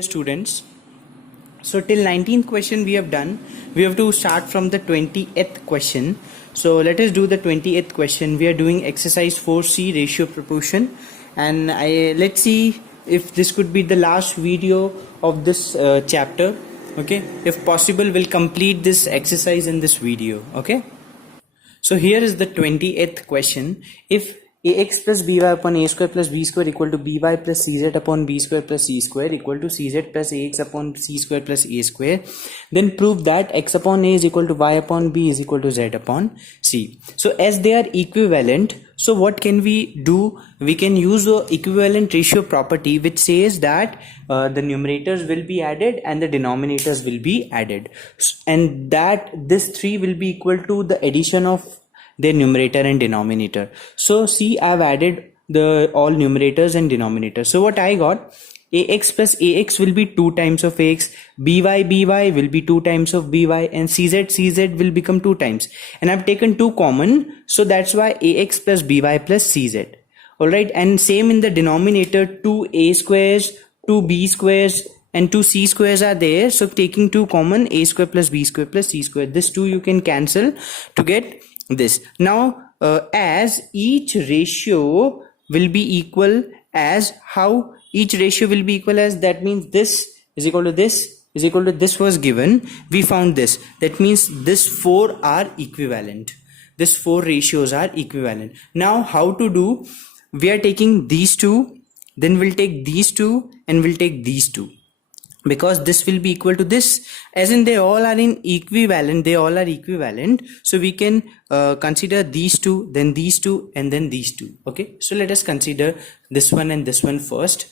Dear students, so till 19th question we have done. We have to start from the 20th question. So let us do the 20th question. We are doing exercise 4C ratio proportion, and let's see if this could be the last video of this chapter. Okay, if possible we'll complete this exercise in this video. Okay, so here is the 20th question. If ax plus by upon a square plus b square equal to by plus cz upon b square plus c square equal to cz plus ax upon c square plus a square, then prove that x upon a is equal to y upon b is equal to z upon c. So as they are equivalent, so what can we do? We can use the equivalent ratio property, which says that the numerators will be added and the denominators will be added, and that this 3 will be equal to the addition of their numerator and denominator. So see, I've added the all numerators and denominators. So what I got, ax plus ax will be 2 times of ax, by will be 2 times of by, and cz will become 2 times, and I've taken 2 common, so that's why ax plus by plus cz. Alright, and same in the denominator, 2a squares, 2b squares and 2 c squares are there, so taking 2 common, a square plus b square plus c square, this 2 you can cancel to get this. Now as each ratio will be equal as, how each ratio will be equal as, that means this is equal to this is equal to this was given, we found this, that means this 4 are equivalent, this 4 ratios are equivalent. Now how to do? We are taking these 2, then we'll take these 2 and we'll take these 2, because this will be equal to this, as in they all are in equivalent, they all are equivalent, so we can consider these 2, then these 2 and then these 2. Okay, so let us consider this one and this one first.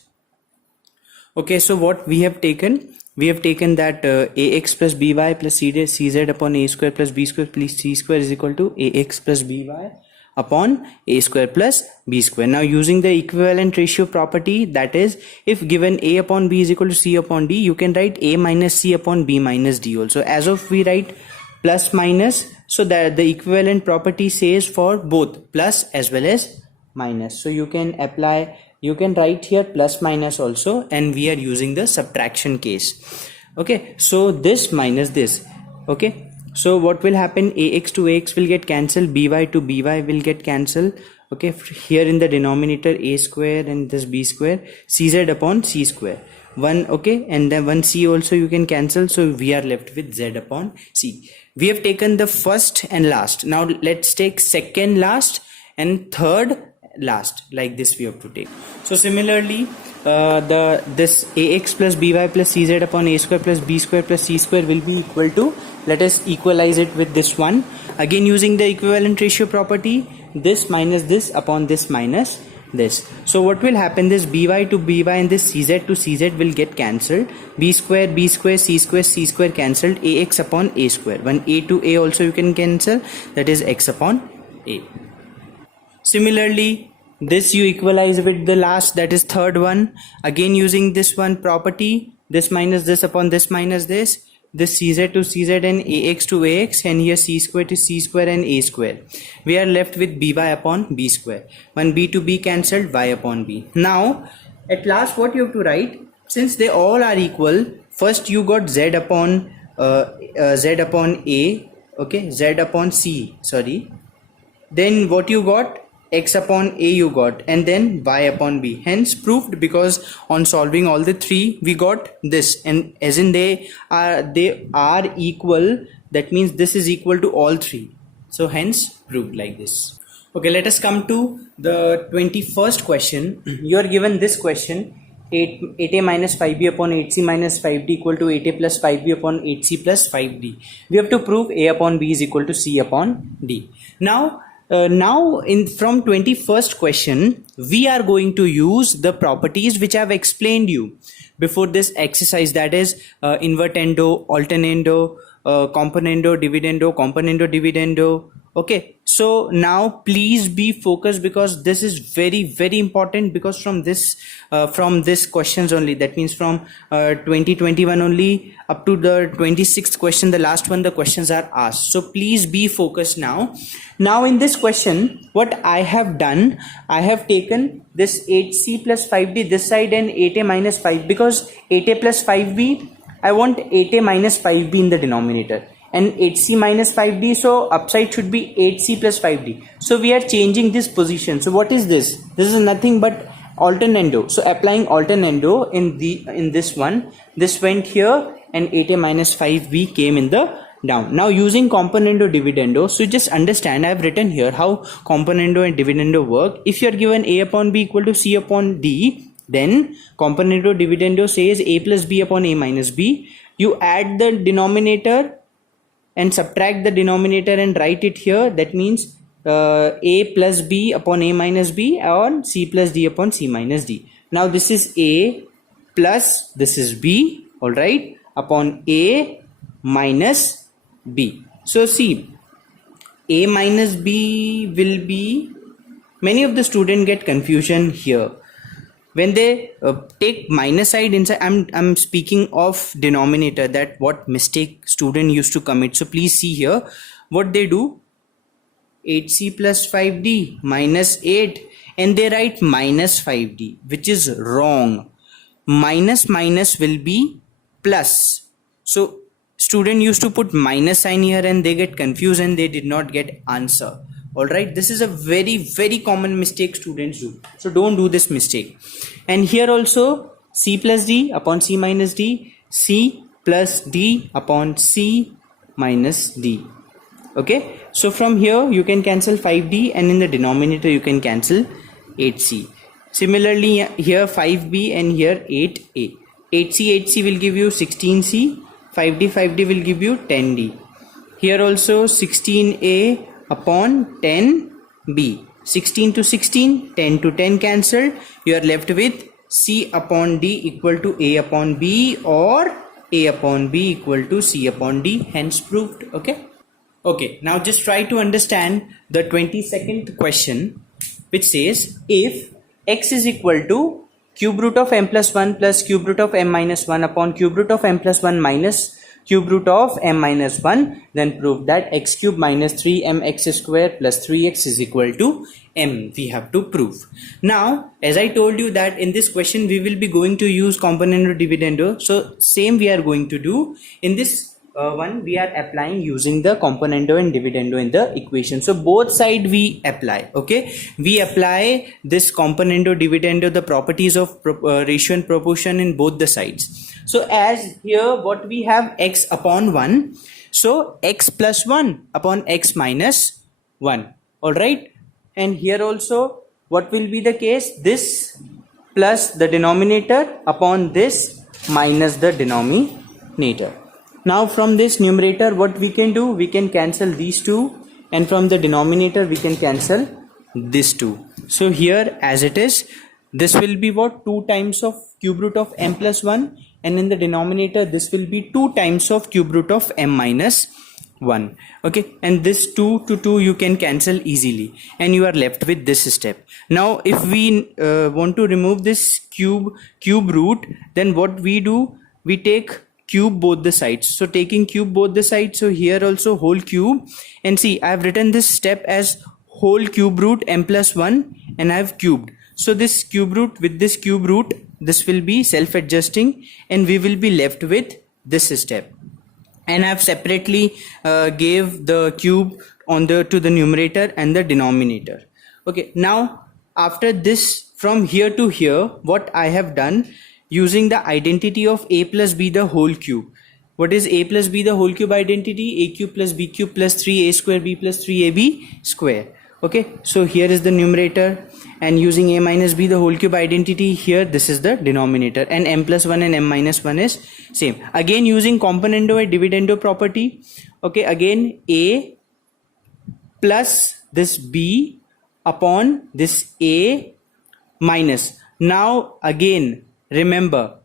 Okay, so what we have taken, that ax plus by plus cz upon a square plus b square plus c square is equal to ax plus by upon a square plus b square. Now using the equivalent ratio property, that is, if given a upon b is equal to c upon d, you can write a minus c upon b minus d also. As of we write plus minus, so that the equivalent property says for both plus as well as minus. So you can apply, you can write here plus minus also, and we are using the subtraction case. Okay, so this minus this. Okay, so what will happen, ax to ax will get cancelled, by to by will get cancelled. Okay, here in the denominator a square and this b square, cz upon c square, 1. Okay, and then 1 c also you can cancel, so we are left with z upon c. We have taken the first and last. Now let's take second last and third last, like this we have to take. So similarly, this ax plus by plus cz upon a square plus b square plus c square will be equal to, let us equalize it with this one, again using the equivalent ratio property, this minus this upon this minus this. So what will happen, this by to by and this cz to cz will get cancelled, b square c square c square cancelled, ax upon a square, 1 a to a also you can cancel, that is x upon a. Similarly, this you equalize with the last, that is third one, again using this one property, this minus this upon this minus this cz to cz and ax to ax, and here c square to c square and a square. We are left with by upon b square, 1 b to b cancelled, y upon b. Now at last what you have to write, since they all are equal, first you got z upon a, okay, z upon c, sorry, then what you got, x upon a you got, and then y upon b, hence proved, because on solving all the 3 we got this, and as in they are equal, that means this is equal to all 3, so hence proved like this. Okay, let us come to the 21st question. You are given this question, 8a minus 5b upon 8c minus 5d equal to 8a plus 5b upon 8c plus 5d. We have to prove a upon b is equal to c upon d. Now from 21st question, we are going to use the properties which I have explained you before this exercise, that is invertendo, alternando, componendo, dividendo, Okay, so now please be focused, because this is very important, because from this questions only, that means from 2021 only up to the 26th question, the last one, the questions are asked. So please be focused now. Now in this question, what I have done, I have taken this 8c plus 5d this side and 8a minus 5, because 8a plus 5b, I want 8a minus 5b in the denominator, and 8c minus 5d, so upside should be 8c plus 5d. So we are changing this position. So what is this? This is nothing but alternando. So applying alternando in this one, this went here and 8a minus 5b came in the down. Now using componendo dividendo, so just understand, I have written here how componendo and dividendo work. If you are given a upon b equal to c upon d, then componendo dividendo says a plus b upon a minus b. You add the denominator and subtract the denominator and write it here. That means a plus b upon a minus b, or c plus d upon c minus d. Now this is a plus this is b, all right, upon a minus b. So see, a minus b will be, many of the students get confusion here when they take minus side inside. I'm speaking of denominator, that what mistake student used to commit. So please see here what they do, 8c plus 5d minus 8, and they write minus 5d, which is wrong. Minus minus will be plus. So student used to put minus sign here and they get confused and they did not get answer. Alright, this is a very common mistake students do. So don't do this mistake. And here also c plus d upon c minus d, c plus d upon c minus d. Okay, so from here you can cancel 5d, and in the denominator you can cancel 8c. Similarly here 5b and here 8a. 8c will give you 16c, 5d will give you 10d. Here also 16a upon 10b. 16 to 16, 10 to 10 cancelled. You are left with c upon d equal to a upon b, or a upon b equal to c upon d, hence proved. Okay, now just try to understand the 22nd question, which says if x is equal to cube root of m plus 1 plus cube root of m minus 1 upon cube root of m plus 1 minus cube root of m minus 1, then prove that x cube minus 3mx square plus 3x is equal to m. We have to prove. Now, as I told you that in this question we will be going to use componendo dividendo. So same we are going to do in this one. We are applying using the componendo and dividendo in the equation. So both side we apply. Okay, we apply this componendo dividendo, the properties of ratio and proportion in both the sides. So as here what we have, x upon 1, so x plus 1 upon x minus 1. All right, and here also what will be the case, this plus the denominator upon this minus the denominator. Now from this numerator what we can do, we can cancel these two, and from the denominator we can cancel this two. So here as it is, this will be what, 2 times of cube root of m plus 1, and in the denominator this will be 2 times of cube root of m minus 1. Okay, and this 2 to 2 you can cancel easily, and you are left with this step. Now if we want to remove this cube root, then what we do, we take cube both the sides. So taking cube both the sides, so here also whole cube, and see I have written this step as whole cube root m plus 1, and I have cubed. So this cube root with this cube root, this will be self-adjusting, and we will be left with this step. And I have separately gave the cube on to the numerator and the denominator. Okay, now after this, from here to here, what I have done, using the identity of a plus b the whole cube. What is a plus b the whole cube identity? A cube plus b cube plus 3a square b plus 3ab square. Okay, so here is the numerator, and using a minus b the whole cube identity, here this is the denominator, and m plus 1 and m minus 1 is same. Again using componendo and dividendo property. Okay, again a plus this b upon this a minus. Now again remember,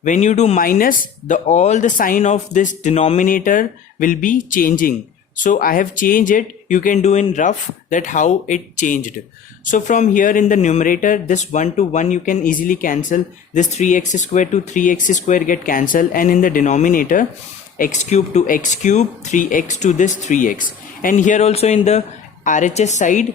when you do minus, all the sign of this denominator will be changing. So I have changed it. You can do in rough that how it changed. So from here in the numerator, this 1 to 1 you can easily cancel. This 3x square to 3x square get cancelled, and in the denominator x cube to x cube, 3x to this 3x. And here also in the RHS side,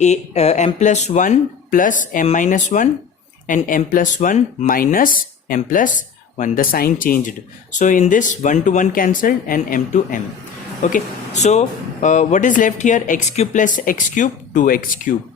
m plus 1 plus m minus 1 and m plus 1 minus m plus 1. The sign changed. So in this 1 to 1 cancelled and m to m. Okay, so what is left here? X cube plus x cube, 2x cube.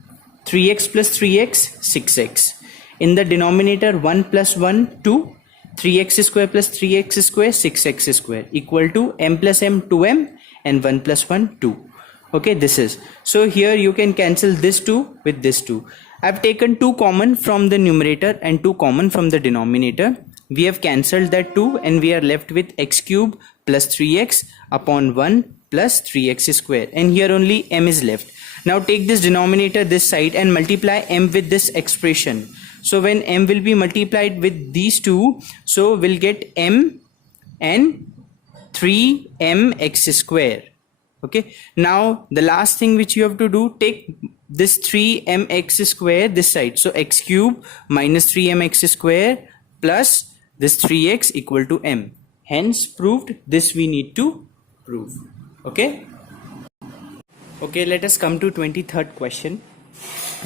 3x plus 3x, 6x. In the denominator, 1 plus 1, 2. 3x square plus 3x square, 6x square, equal to m plus m, 2m, and 1 plus 1, 2. Okay, this is. So here you can cancel this 2 with this 2. I've taken 2 common from the numerator and 2 common from the denominator. We have cancelled that 2 and we are left with x cube plus 3x upon 1 plus 3x square, and here only m is left. Now take this denominator this side and multiply m with this expression. So when m will be multiplied with these two, so we'll get m and 3mx square. Okay, now the last thing which you have to do, take this 3mx square this side. So x cube minus 3mx square plus this 3x equal to m. Hence proved. This we need to prove. Okay. Okay, let us come to 23rd question.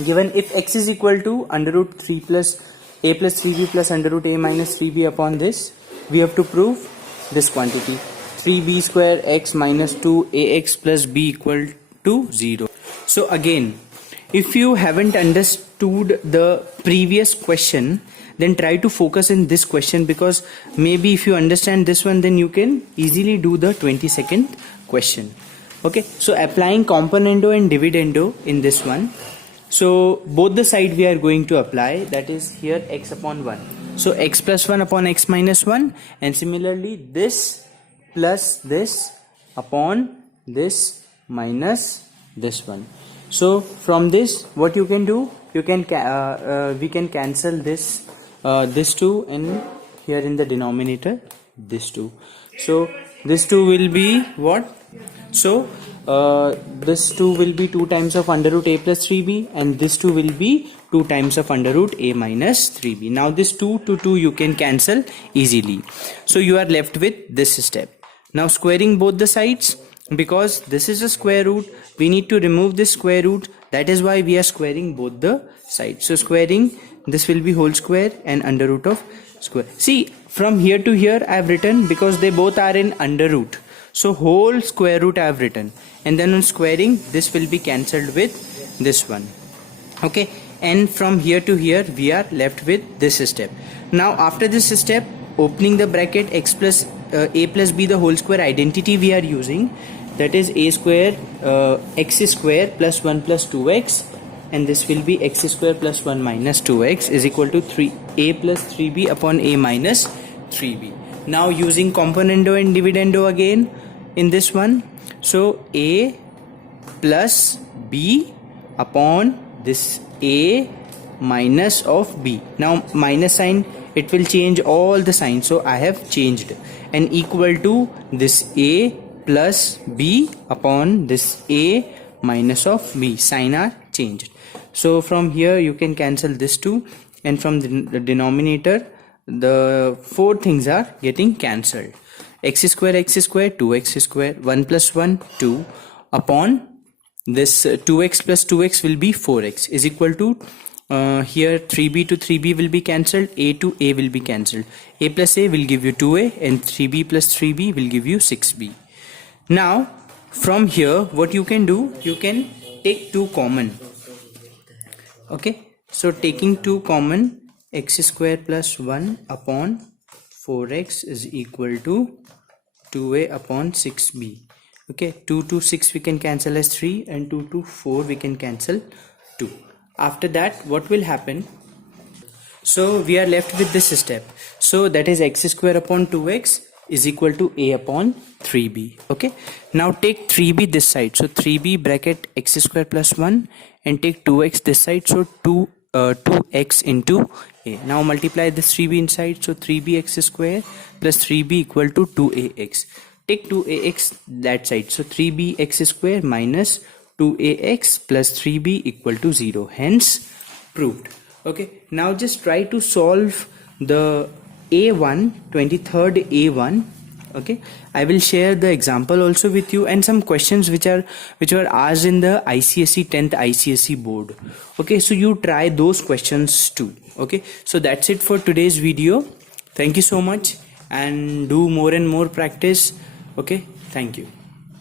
Given if x is equal to under root 3 plus a plus 3b plus under root a minus 3b upon this, we have to prove this quantity. 3b square x minus 2ax plus b equal to 0. So again, if you haven't understood the previous question, then try to focus in this question, because maybe if you understand this one, then you can easily do the 22nd question. Okay, so applying componendo and dividendo in this one. So both the side we are going to apply, that is here x upon 1. So x plus 1 upon x minus 1, and similarly this plus this upon this minus this one. So from this what you can do, you can we can cancel this this 2, and here in the denominator this 2. So this 2 will be what? So this 2 will be 2 times of under root a plus 3b, and this 2 will be 2 times of under root a minus 3b. Now this 2 to 2 you can cancel easily. So you are left with this step. Now squaring both the sides, because this is a square root, we need to remove this square root. That is why we are squaring both the sides. So squaring, this will be whole square and under root of square. See, from here to here I have written, because they both are in under root. So whole square root I have written, and then on squaring this will be cancelled with this one. Okay, and from here to here we are left with this step. Now after this step, opening the bracket, x plus a plus b the whole square identity we are using, that is a square x square plus 1 plus 2x, and this will be x square plus 1 minus 2x is equal to 3a plus 3b upon a minus 3b. Now using componendo and dividendo again in this one, so a plus b upon this a minus of b. Now minus sign, it will change all the signs, so I have changed, and equal to this a plus b upon this a minus of b. Sign are changed. So from here you can cancel this 2, and from the denominator the 4 things are getting cancelled. X square, 2x square, 1 plus 1, 2 upon this 2x plus 2x will be 4x is equal to here 3b to 3b will be cancelled, a to a will be cancelled. A plus a will give you 2a, and 3b plus 3b will give you 6b. Now from here what you can do, you can take 2 common. Okay, so taking 2 common, x square plus 1 upon 4x is equal to 2a upon 6b. Okay, 2 to 6 we can cancel as 3, and 2 to 4 we can cancel 2. After that what will happen? So we are left with this step. So that is x square upon 2x is equal to a upon 3b. Okay, now take 3b this side, so 3b bracket x square plus 1, and take 2x this side, so 2x into a. Now multiply this 3b inside, so 3bx square plus 3b equal to 2ax. take 2ax that side, so 3bx square minus 2ax plus 3b equal to 0, hence proved. Okay, now just try to solve the A1, 23rd A1. Okay, I will share the example also with you and some questions which were asked in the ICSE 10th ICSE board. Okay, so you try those questions too. Okay, so that's it for today's video. Thank you so much, and do more and more practice. Okay, thank you.